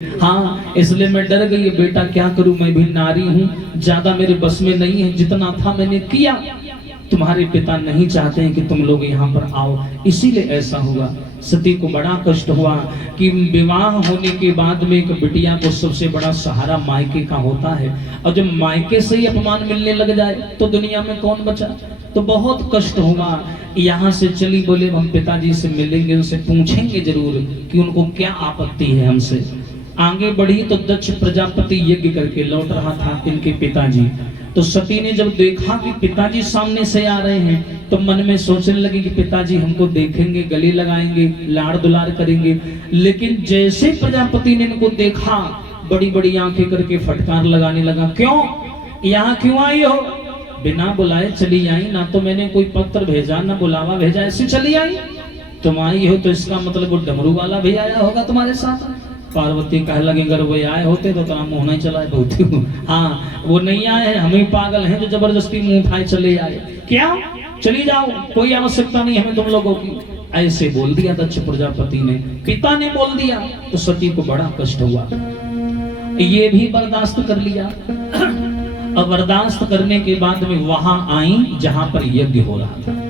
हाँ, इसलिए मैं डर गई। बेटा क्या करूं, मैं भी नारी हूँ, ज्यादा मेरे बस में नहीं है, जितना था मैंने किया। तुम्हारे पिता नहीं चाहते हैं कि तुम लोग यहाँ पर आओ, इसीलिए ऐसा हुआ। सती को बड़ा कष्ट हुआ कि विवाह होने के बाद में एक बिटिया को सबसे बड़ा सहारा मायके का होता है, और जब मायके से ही अपमान मिलने लग जाए तो दुनिया में कौन बचा। तो बहुत कष्ट हुआ। यहाँ से चली, बोले हम पिताजी से मिलेंगे, उनसे पूछेंगे जरूर कि उनको क्या आपत्ति है हमसे। आगे बढ़ी तो दक्ष प्रजापति यज्ञ करके लौट रहा था इनके पिताजी। तो सती ने जब देखा कि पिताजी सामने से आ रहे हैं तो मन में सोचने लगी कि पिताजी हमको देखेंगे, गले लगाएंगे, लाड़ दुलार करेंगे। लेकिन जैसे प्रजापति ने इनको देखा, बड़ी बड़ी आंखें करके फटकार लगाने लगा। क्यों, यहाँ क्यों आई हो? बिना बुलाए चली आई, ना तो मैंने कोई पत्र भेजा ना बुलावा भेजा, ऐसे चली आई। तुम आई हो तो इसका मतलब वो डमरू वाला भी आया होगा तुम्हारे साथ। पार्वती कह लगे अगर वो आए होते तो तेरा मुंह नहीं चलाए बहुत। हाँ, वो नहीं आए, हम ही पागल हैं जो जबरदस्ती मुंह उठाए चले आए। क्या, चली जाओ, कोई आवश्यकता नहीं हमें तुम लोगों की। ऐसे बोल दिया दक्ष प्रजापति ने, पिता ने बोल दिया। तो सती को बड़ा कष्ट हुआ, ये भी बर्दाश्त कर लिया। और बर्दाश्त करने के बाद में वहां आई जहां पर यज्ञ हो रहा था।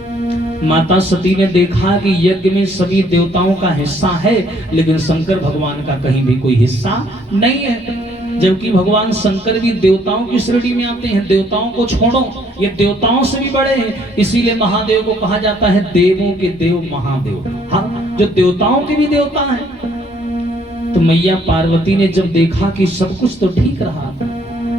माता सती ने देखा कि यज्ञ में सभी देवताओं का हिस्सा है, लेकिन शंकर भगवान का कहीं भी कोई हिस्सा नहीं है। जबकि भगवान शंकर भी देवताओं की श्रेणी में आते हैं। देवताओं को छोड़ो, ये देवताओं से भी बड़े हैं। इसीलिए महादेव को कहा जाता है देवों के देव महादेव। हाँ, जो देवताओं के भी देवता हैं। तो मैया पार्वती ने जब देखा कि सब कुछ तो ठीक रहा,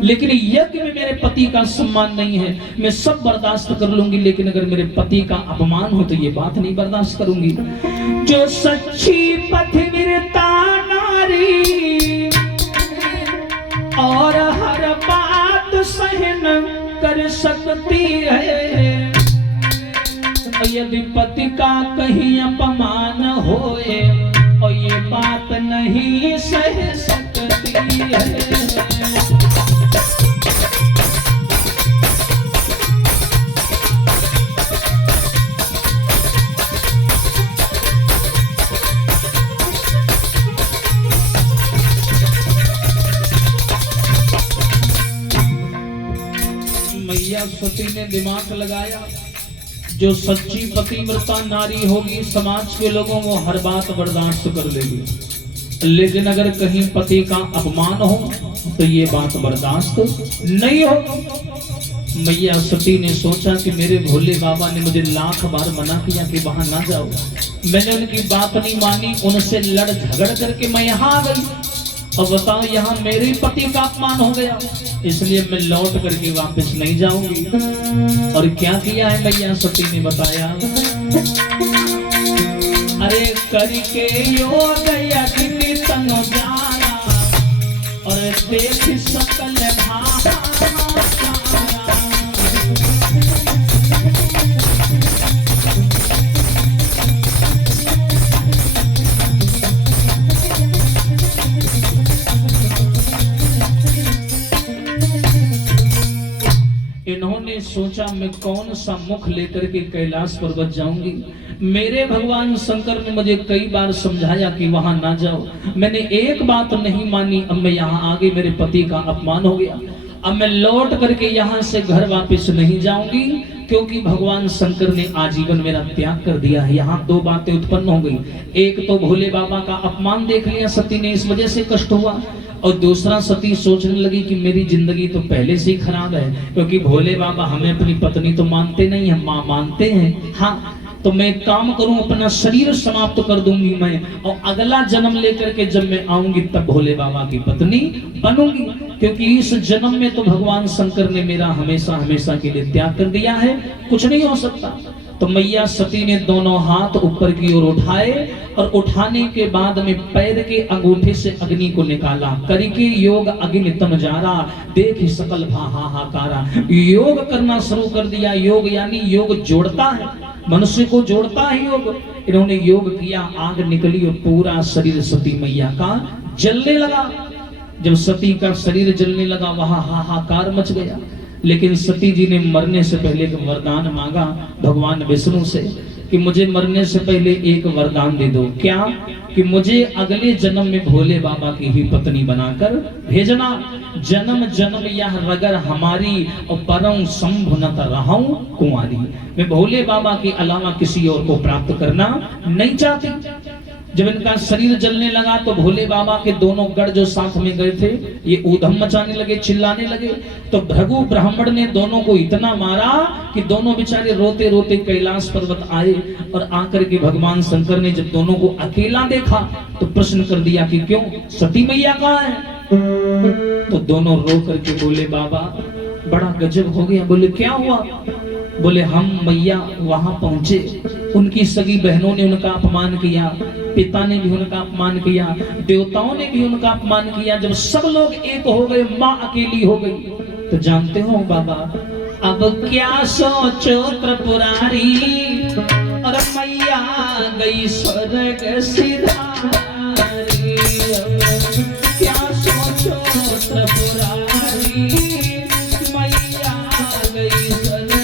लेकिन यज्ञ में मेरे पति का सम्मान नहीं है, मैं सब बर्दाश्त कर लूंगी, लेकिन अगर मेरे पति का अपमान हो तो ये बात नहीं बर्दाश्त करूंगी। जो सच्ची पतिव्रता नारी और हर बात सहन कर सकती है, यदि पति का कहीं अपमान होए और ये बात नहीं सह सकती है। मैया सती ने दिमाग लगाया, जो सच्ची पतिव्रता नारी होगी समाज के लोगों को हर बात बर्दाश्त कर लेगी, लेकिन अगर कहीं पति का अपमान हो तो ये बात बर्दाश्त नहीं हो। मैया सती ने सोचा कि मेरे भोले बाबा ने मुझे लाख बार मना किया कि वहां ना जाओ, मैंने उनकी बात नहीं मानी, उनसे लड़ झगड़ करके मैं यहाँ आ गई। और बताओ यहाँ मेरे पति का अपमान हो गया, इसलिए मैं लौट करके वापस नहीं जाऊंगी। और क्या किया है मैया सती ने बताया, अरे करके योग यज्ञ तनु जाना और देख सकल भाषा। इन्होंने सोचा मैं कौन सा मुख लेकर के कैलाश पर्वत जाऊंगी। मेरे भगवान शंकर ने मुझे कई बार समझाया कि वहां ना जाओ, मैंने एक बात नहीं मानी। अब मैं यहाँ आ गई, मेरे पति का अपमान हो गया, अब मैं लौट करके यहाँ से घर वापस नहीं जाऊंगी, क्योंकि भगवान शंकर ने आजीवन मेरा त्याग कर दिया है। यहाँ दो बातें उत्पन्न हो गई, एक तो भोले बाबा का अपमान देख लिया सती ने, इस वजह से कष्ट हुआ, और दूसरा सती सोचने लगी कि मेरी जिंदगी तो पहले से ही खराब है, क्योंकि भोले बाबा हमें अपनी पत्नी तो मानते नहीं है, माँ मानते हैं। हाँ, तो मैं काम करूं, अपना शरीर समाप्त कर दूंगी मैं, और अगला जन्म लेकर के जब मैं आऊंगी तब भोले बाबा की पत्नी बनूंगी, क्योंकि इस जन्म में तो भगवान शंकर ने मेरा हमेशा हमेशा के लिए त्याग कर दिया है, कुछ नहीं हो सकता। तो मैया सती ने दोनों हाथ ऊपर की ओर उठाए, और उठाने के बाद में पैर के अंगूठे से अग्नि को निकाला। करके योग अग्नि तम जारा, देख सकल हाहाकारा। योग करना शुरू कर दिया। योग यानी योग जोड़ता है, मनुष्य को जोड़ता है योग। इन्होंने योग किया, आग निकली और पूरा शरीर सती मैया का जलने लगा। जब सती का शरीर जलने लगा वहां हाहाकार मच गया। लेकिन सती जी ने मरने से पहले एक वरदान मांगा भगवान विष्णु से कि मुझे मरने से पहले एक वरदान दे दो। क्या? कि मुझे अगले जन्म में भोले बाबा की ही पत्नी बनाकर भेजना। जन्म जन्म यह रगर हमारी और परम संभ न रहूं कुंवारी। मैं भोले बाबा के अलावा किसी और को प्राप्त करना नहीं चाहती। जब इनका शरीर जलने लगा तो भोले बाबा के दोनों गढ़ जो साथ में गए थे ये ऊधम मचाने लगे, चिल्लाने लगे। तो भृगु ब्राह्मण ने दोनों को इतना मारा कि दोनों बेचारे रोते रोते कैलाश पर्वत आए। और आकर के भगवान शंकर ने जब दोनों को अकेला देखा तो प्रश्न कर दिया कि क्यों, सती मैया कहाँ है? तो दोनों रो करके बोले बाबा बड़ा गजब हो गया। बोले क्या हुआ? बोले हम मैया वहां पहुंचे, उनकी सगी बहनों ने उनका अपमान किया, पिता ने भी उनका अपमान किया, देवताओं ने भी उनका अपमान किया। जब सब लोग एक हो गए, माँ अकेली हो गई। तो जानते हो बाबा अब क्या सोचो त्रिपुरारी, और मैया गई स्वर्ग सिधारी। क्या सोचो त्रिपुरारी, मैया गई स्वर्ग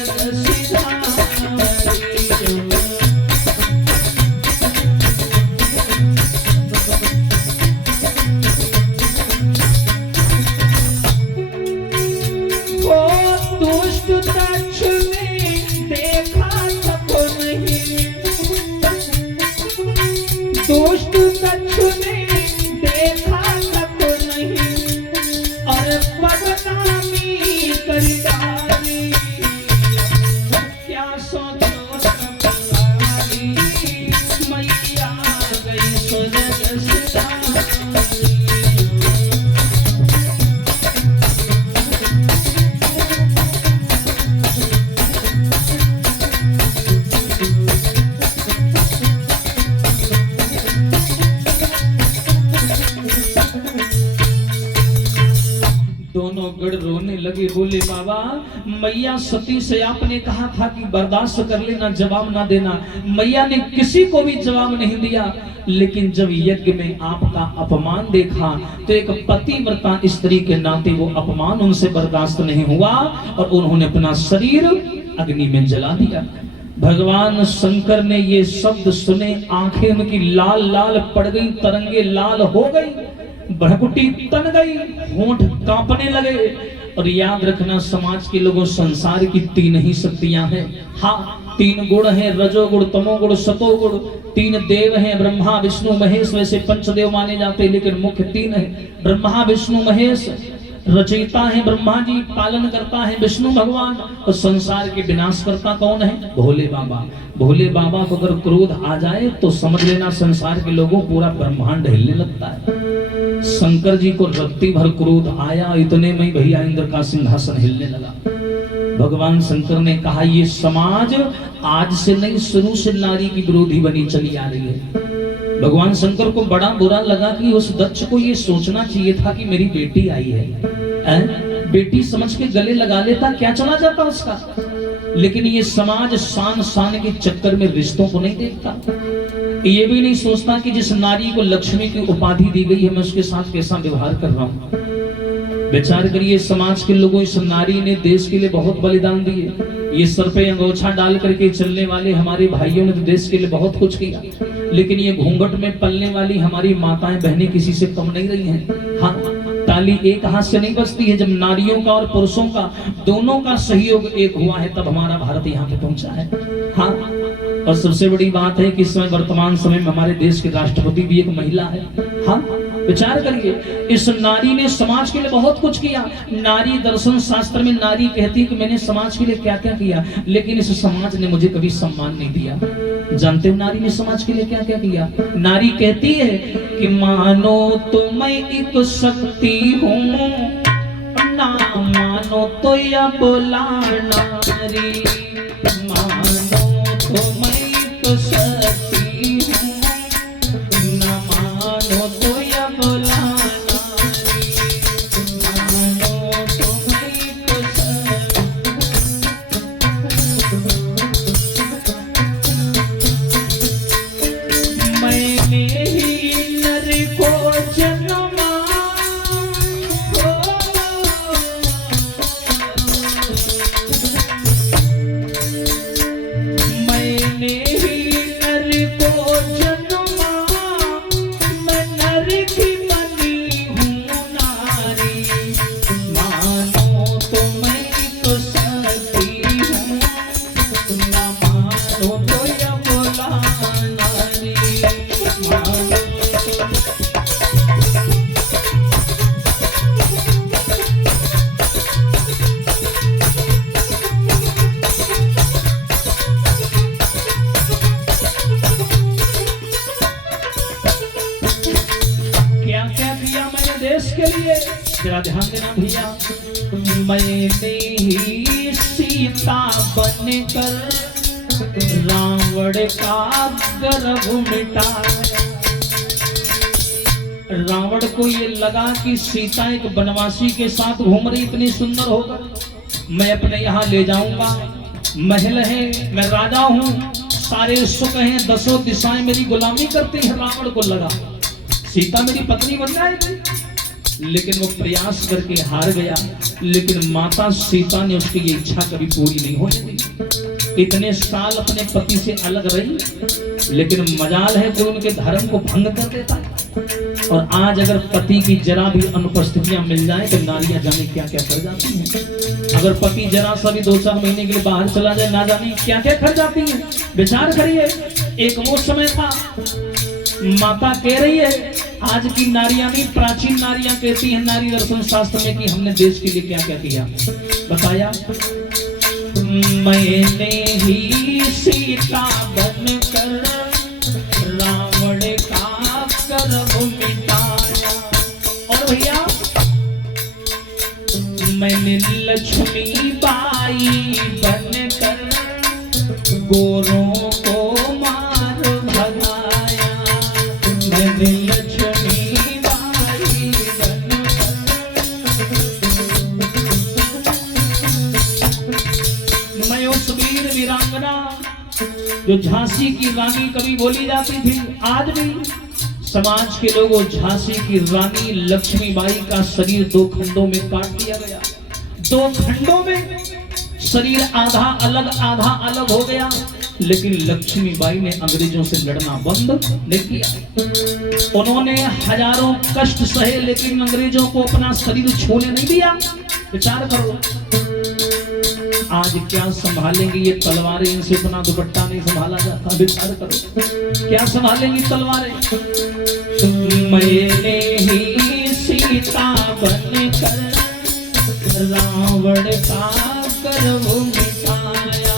रोने लगे। बोले बाबा मैया सती से आपने कहा था कि बर्दाश्त कर लेना, जवाब ना देना। मैया ने किसी को भी जवाब नहीं दिया, लेकिन जब यज्ञ में आपका अपमान देखा तो एक पतिव्रता स्त्री के नाते वो अपमान उनसे बर्दाश्त नहीं हुआ और उन्होंने अपना शरीर अग्नि में जला दिया। भगवान शंकर ने ये शब्द सुने, आंखें उनकी लाल लाल पड़ गई, तरंगे लाल हो गई, भ्रकुटी तन गई, होंठ कांपने लगे। और याद रखना समाज के लोगों, संसार की तीन ही शक्तियां हैं। हाँ, तीन गुण हैं, रजोगुण, तमोगुण, सतोगुण। तीन देव हैं, ब्रह्मा विष्णु महेश। वैसे पंचदेव माने जाते हैं, लेकिन मुख्य तीन है, ब्रह्मा विष्णु महेश। रचयिता है ब्रह्मा जी, पालन करता है विष्णु भगवान, और संसार के विनाशकर्ता कौन है? भोले बाबा। भोले बाबा को अगर क्रोध आ जाए तो समझ लेना संसार के लोगों पूरा ब्रह्मांड हिलने लगता है। शंकर जी को रत्ती भर क्रोध आया, इतने में भैया इंद्र का सिंहासन हिलने लगा। भगवान शंकर ने कहा ये समाज आज से नहीं, शुरू से नारी की विरोधी बनी चली आ रही है। भगवान शंकर को बड़ा बुरा लगा कि उस दक्ष को ये सोचना चाहिए था कि मेरी बेटी आई है, बेटी समझ के गले लगा लेता, क्या चला जाता उसका। लेकिन ये समाज शान शान के चक्कर में रिश्तों को नहीं देखता। ये भी नहीं सोचता कि जिस नारी को लक्ष्मी की उपाधि दी गई है मैं उसके साथ कैसा व्यवहार कर रहा हूँ। विचार करिए, समाज के लोगों, इस नारी ने देश के लिए बहुत बलिदान दिए। ये सर पे अंगोछा डाल करके चलने वाले हमारे भाइयों ने तो देश के लिए बहुत कुछ किया, लेकिन ये घूंघट में पलने वाली हमारी माताएं बहनें किसी से कम नहीं रही हैं। हाँ, ताली एक हाथ से नहीं बजती है। जब नारियों का और पुरुषों का दोनों का सहयोग एक हुआ है तब हमारा भारत यहाँ पे पहुंचा है। हाँ, और सबसे बड़ी बात है कि इस समय वर्तमान समय में हमारे देश के राष्ट्रपति भी एक महिला है। हाँ, विचार करिए, इस नारी ने समाज के लिए बहुत कुछ किया। नारी दर्शन शास्त्र में नारी कहती है कि मैंने समाज के लिए क्या क्या किया, लेकिन इस समाज ने मुझे कभी सम्मान नहीं दिया। जानते हो नारी ने समाज के लिए क्या क्या किया? नारी कहती है कि मानो तो मैं एक शक्ति हूँ, ना मानो तो या बोला नारी, मानो तो मैं एक शक्ति हूँ, ना मानो तो या बोला नारी, मानो तो मैं एक मैंने ही नर को जन्मा, अपने देश के लिए। तेरा ध्यान देना भैया, मैंने ही सीता बनकर रावण का गर्भ मिटाया। रावण को ये लगा कि सीता एक बनवासी के साथ घूम रही, इतनी सुंदर होकर मैं अपने यहाँ ले जाऊंगा। महल है, मैं राजा हूँ, सारे सुख हैं, 10 दिशाएं मेरी गुलामी करती हैं। रावण को लगा सीता मेरी पत्नी बन जाएगी, लेकिन वो प्रयास करके हार गया। लेकिन माता सीता ने उसकी ये इच्छा कभी पूरी नहीं होने दी। इतने साल अपने पति से अलग रही, लेकिन मजाल है कोई उनके धर्म को भंग कर देता। और आज अगर पति की जरा भी अनुपस्थितियां मिल जाए तो नारियां जाने क्या क्या कर जाती हैं। अगर पति जरा सा भी 2-4 महीने के लिए बाहर चला जाए, ना जाने क्या क्या कर जाती हैं। विचार करिए, एक वो समय था, माता कह रही है, आज की नारियां नहीं, प्राचीन नारियां कहती हैं नारी दर्शन शास्त्र में कि हमने देश के लिए क्या क्या किया। बताया, मैंने ही सीता बनकर रावण का गर्भ मिटाया। और भैया, मैंने लक्ष्मी बाई बनकर गोरों को मार भगाया। मैंने लक्ष्मी बाई बनकर, मैं उस वीर वीरांगना जो झांसी की रानी कभी बोली जाती थी, आज भी समाज के लोगों झांसी की रानी लक्ष्मीबाई का शरीर 2 खंडों में काट दिया गया। 2 खंडों में शरीर आधा अलग हो गया। लेकिन लक्ष्मीबाई ने अंग्रेजों से लड़ना बंद नहीं किया। उन्होंने हजारों कष्ट सहे, लेकिन अंग्रेजों को अपना शरीर छूने नहीं दिया। विचार करो, आज क्या संभालेंगे ये तलवारें, इनसे अपना दुपट्टा नहीं संभाला जाता। विचार करो, क्या संभालेंगी तलवारें। मैंने ही सीता बनकर रावण का गर्भ मिटाया।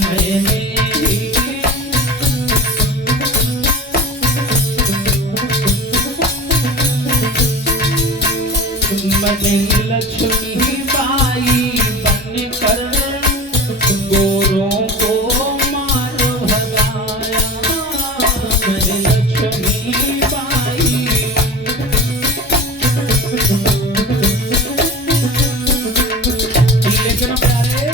मैंने ही, मैंने लक्ष्मी बाई बनकर गोरों को मार भगाया। मैंने लक्ष्मी बाई, लेकिन प्यारे,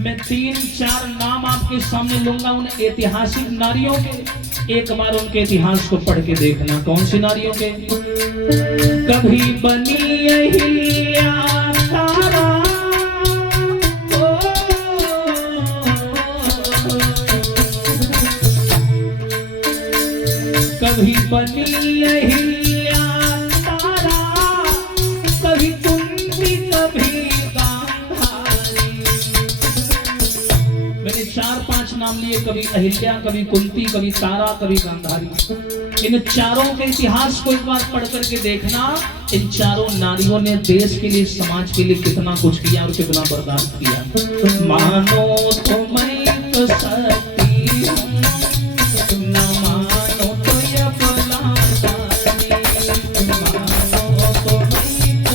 मैं 3-4 नाम आपके सामने लूंगा उन ऐतिहासिक नारियों के। एक बार उनके इतिहास को पढ़ के देखना। कौन सी नारियों के? कभी बनी अहिल्या तारा, कभी बनी अहिल्या तारा, कभी कुंती कभी गांधारी। मैंने 4-5 नाम लिए, कभी अहिल्या, कभी कुंती, कभी तारा, कभी गांधारी। इन चारों के इतिहास को एक बार पढ़ करके देखना। इन चारों नारियों ने देश के लिए, समाज के लिए कितना कुछ किया और कितना बर्दाश्त किया। मानो तो मैं तो सती हूं, न मानो तो ये बलात्कारी। मानो तो मैं तो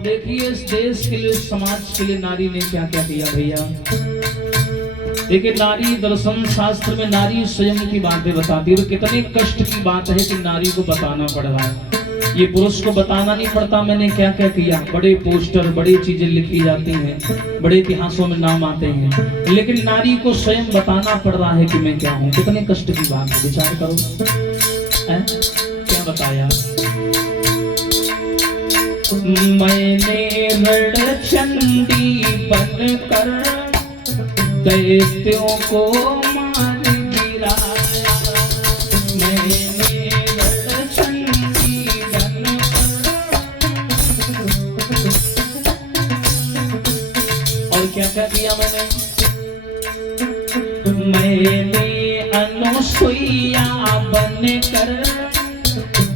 देखिए इस देश के लिए, समाज के लिए नारी ने क्या क्या किया भैया। देखिए नारी दर्शन शास्त्र में नारी स्वयं की बातें बताती है और कितने कष्ट की बात है कि नारी को बताना पड़ रहा है। ये पुरुष को बताना नहीं पड़ता मैंने क्या क्या किया, बड़े पोस्टर बड़ी चीजें लिखी जाती हैं, बड़े इतिहासों में नाम आते हैं, लेकिन नारी को स्वयं बताना पड़ रहा है कि मैं क्या हूं। कितने कष्ट की बात है, विचार करो। क्या बताया, मैंने रणचंडी बनकर दैत्यों को मार गिराया, मैंने रणचंडी बनकर। और क्या क्या किया मैंने अनुसुईया बनकर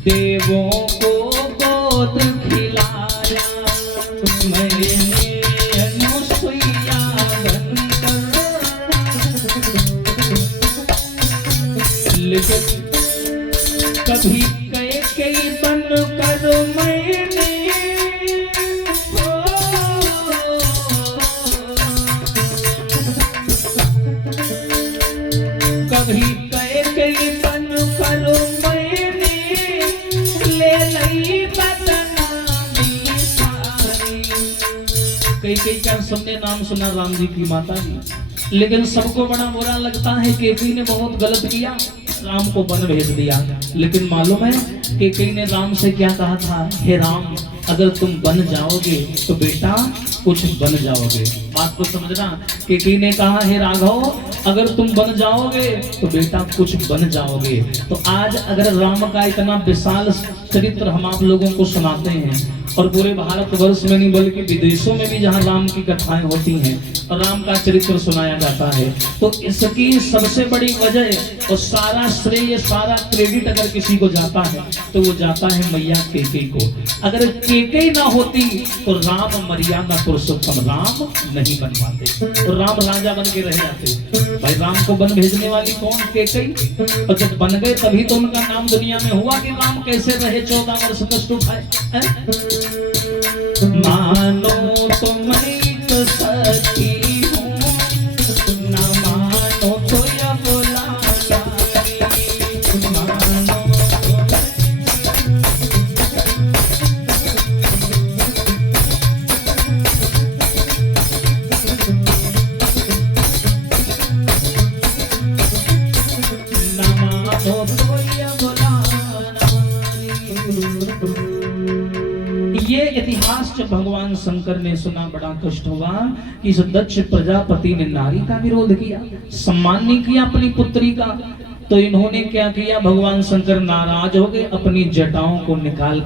देवों को गोद खिलाया, मैंने अनुसुईया बनकर। लेकिन कभी कई बनकर मैंने कभी कई बनकर मैंने ले लई बदनामी सारी। कई का सबने नाम सुना राम जी की माता जी, लेकिन सबको बड़ा बुरा लगता है केकई ने बहुत गलत किया, राम को वन भेज दिया। लेकिन मालूम है केकई ने राम से क्या कहा था, हे राम अगर तुम बन जाओगे तो बेटा कुछ बन जाओगे। बात को समझना, केकई ने कहा हे राघव अगर तुम बन जाओगे तो बेटा कुछ बन जाओगे। तो आज अगर राम का इतना विशाल चरित्र हम आप लोगों को सुनाते हैं, और पूरे भारतवर्ष में नहीं बल्कि विदेशों में भी जहां राम की कथाएं होती हैं और राम का चरित्र सुनाया जाता है, तो इसकी सबसे बड़ी वजह और सारा श्रेय सारा क्रेडिट अगर किसी को जाता है तो वो जाता है मैया केकई को। अगर केकई ना होती तो राम मर्यादा पुरुषोत्तम राम नहीं बन पाते, तो राम राजा बन के रह जाते। भाई राम को वन भेजने वाली कौन, केकई। और जब बन गए तभी तो उनका नाम दुनिया में हुआ कि राम कैसे रहे 14 वर्ष कष्ट उठाए। मानो तो मैं एक सखी हूँ, ना मानो तो या बोला ये इतिहास जब भगवान शंकर ने सुना बड़ा कष्ट हुआ कि इस दक्ष प्रजापति ने नारी का विरोध किया, सम्मान नहीं किया अपनी पुत्री का। तो इन्होंने क्या किया, भगवान शंकर नाराज हो गए, अपनी जटाओं को निकाल